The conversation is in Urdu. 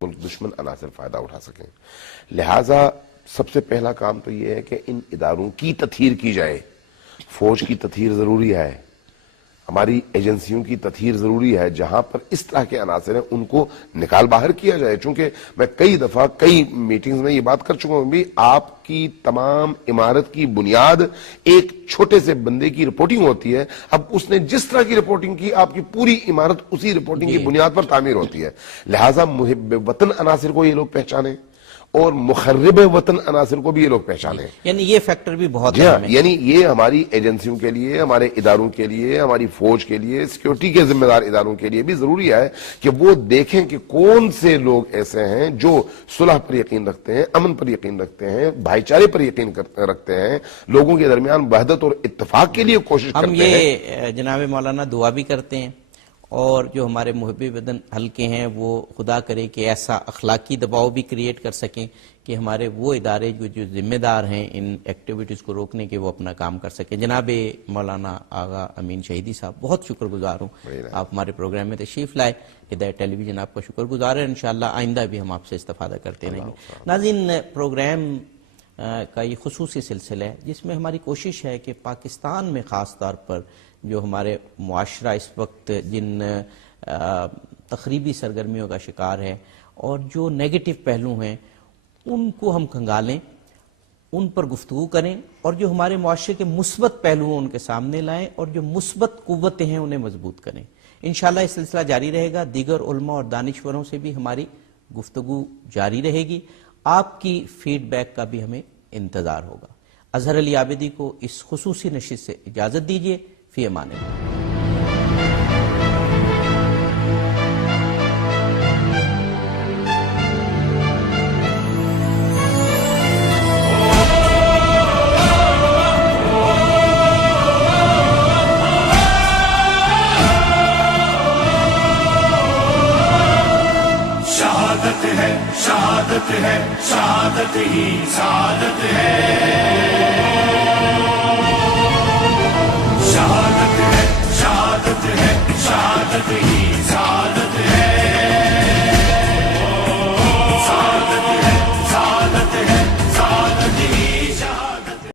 ملک دشمن عناصر فائدہ اٹھا سکیں. لہٰذا سب سے پہلا کام تو یہ ہے کہ ان اداروں کی تطہیر کی جائے. فوج کی تطہیر ضروری ہے, ہماری ایجنسیوں کی تطہیر ضروری ہے. جہاں پر اس طرح کے عناصر ہیں ان کو نکال باہر کیا جائے. چونکہ میں کئی دفعہ کئی میٹنگز میں یہ بات کر چکا ہوں, بھی آپ کی تمام عمارت کی بنیاد ایک چھوٹے سے بندے کی رپورٹنگ ہوتی ہے. اب اس نے جس طرح کی رپورٹنگ کی, آپ کی پوری عمارت اسی رپورٹنگ کی بنیاد پر تعمیر ہوتی ہے. لہٰذا محب وطن عناصر کو یہ لوگ پہچانیں اور مخرب وطن عناصر کو بھی یہ لوگ پہچانے. یعنی یہ فیکٹر بھی بہت اہم ہے. یعنی یہ ہماری ایجنسیوں کے لیے, ہمارے اداروں کے لیے, ہماری فوج کے لیے, سیکیورٹی کے ذمہ دار اداروں کے لیے بھی ضروری ہے کہ وہ دیکھیں کہ کون سے لوگ ایسے ہیں جو صلح پر یقین رکھتے ہیں, امن پر یقین رکھتے ہیں, بھائی چارے پر یقین رکھتے ہیں, لوگوں کے درمیان وحدت اور اتفاق کے لیے کوشش کرتے ہیں. ہم یہ جناب مولانا دعا بھی کرتے ہیں, اور جو ہمارے محب وطن حلقے ہیں وہ خدا کرے کہ ایسا اخلاقی دباؤ بھی کریٹ کر سکیں کہ ہمارے وہ ادارے جو ذمہ دار ہیں ان ایکٹیویٹیز کو روکنے کے, وہ اپنا کام کر سکیں. جناب مولانا آغا امین شہیدی صاحب, بہت شکر گزار ہوں آپ ہمارے پروگرام میں تشریف لائے. ہدایت ٹیلی ویژن آپ کا شکر گزار ہے. انشاءاللہ آئندہ بھی ہم آپ سے استفادہ کرتے رہیں گے. ناظرین, پروگرام کا یہ خصوصی سلسلہ ہے جس میں ہماری کوشش ہے کہ پاکستان میں خاص طور پر جو ہمارے معاشرہ اس وقت جن تخریبی سرگرمیوں کا شکار ہے اور جو نیگیٹو پہلو ہیں ان کو ہم کھنگالیں, ان پر گفتگو کریں, اور جو ہمارے معاشرے کے مثبت پہلو ہیں ان کے سامنے لائیں, اور جو مثبت قوتیں ہیں انہیں مضبوط کریں. انشاءاللہ یہ سلسلہ جاری رہے گا. دیگر علماء اور دانشوروں سے بھی ہماری گفتگو جاری رہے گی. آپ کی فیڈ بیک کا بھی ہمیں انتظار ہوگا. اظہر علی عابدی کو اس خصوصی نشست سے اجازت دیجیے. فی امان اللہ. شہادت ہے, شہادت ہے, شہادت ہی سعادت ہے. شہادت ہے, شہادت ہے, شہادت ہی